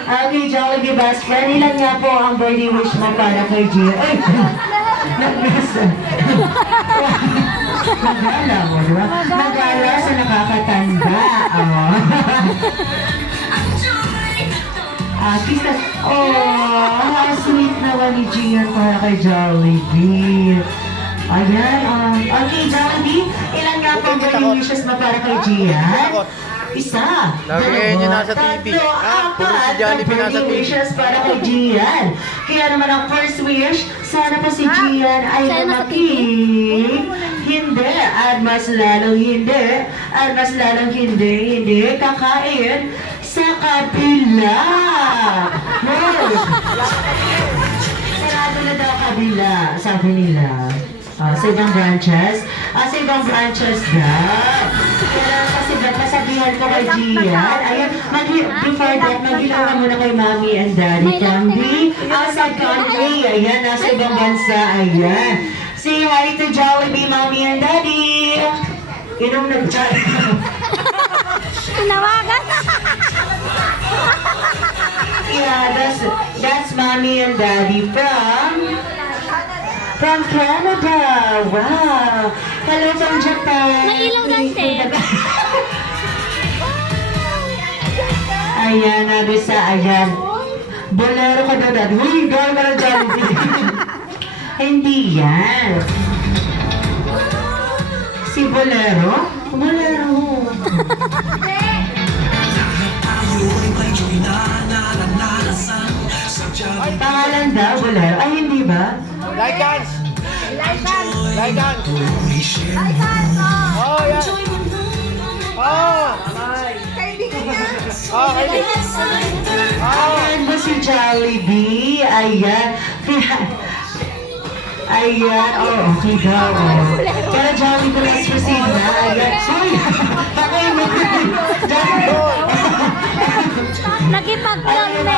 Okay, Jollibee best friend, ilan nga po ang birthday wish mo para kay Gia? Ay, nag-nasa. Nagala mo, di ba? Nagala sa nakakatanda. Oh. Kisa, how sweet naman ni Gia para kay Jollibee. Ayan, okay, Jollibee, ilan nga po ang birthday wishes mo para kay Gia? Isa, Lagi niya nasa TV. Puro si Jollibee nasa TV. wishes para kay Gian. Kaya naman ang first wish, sana po si Gian ay lumaki. Hindi, at mas lalong hindi kakain sa kabila. Sarado na daw kabila, sabi nila. Sa ibang branches. Sa ibang branches daw. Kaya kasi pasabihan ko kay Gian. Ayun, before that, mag-ilawan muna kay Mommy and Daddy Camby. Outside country. Ayan, nasa ibang bansa. Ayan. Say hi to Jollibee, Mommy and Daddy. Inom nag-chat. Tinawagan. Yeah, that's Mommy and Daddy from Canada. Wow. Hello from Japan. Nailaw dante. Ayan, Abisa, ayan. Bolero ka na dad. Uy, gawin ka na dyan. Hindi yan. Si Bolero? Bolero. Pangalan daw, Bolero. Ay, hindi ba? Laikan! Laikan. Laikan! Laikan. Oh, yan! Oh! Kaibigan niya. Oh, kaibigan! Ayan ba si Jollibee? Ayan. Ayan. Oh, okay daw. Pero Jollibee, let's proceed na. Ayan. Uy! Pakay mo. Jollibee. Nagipag-vlog na.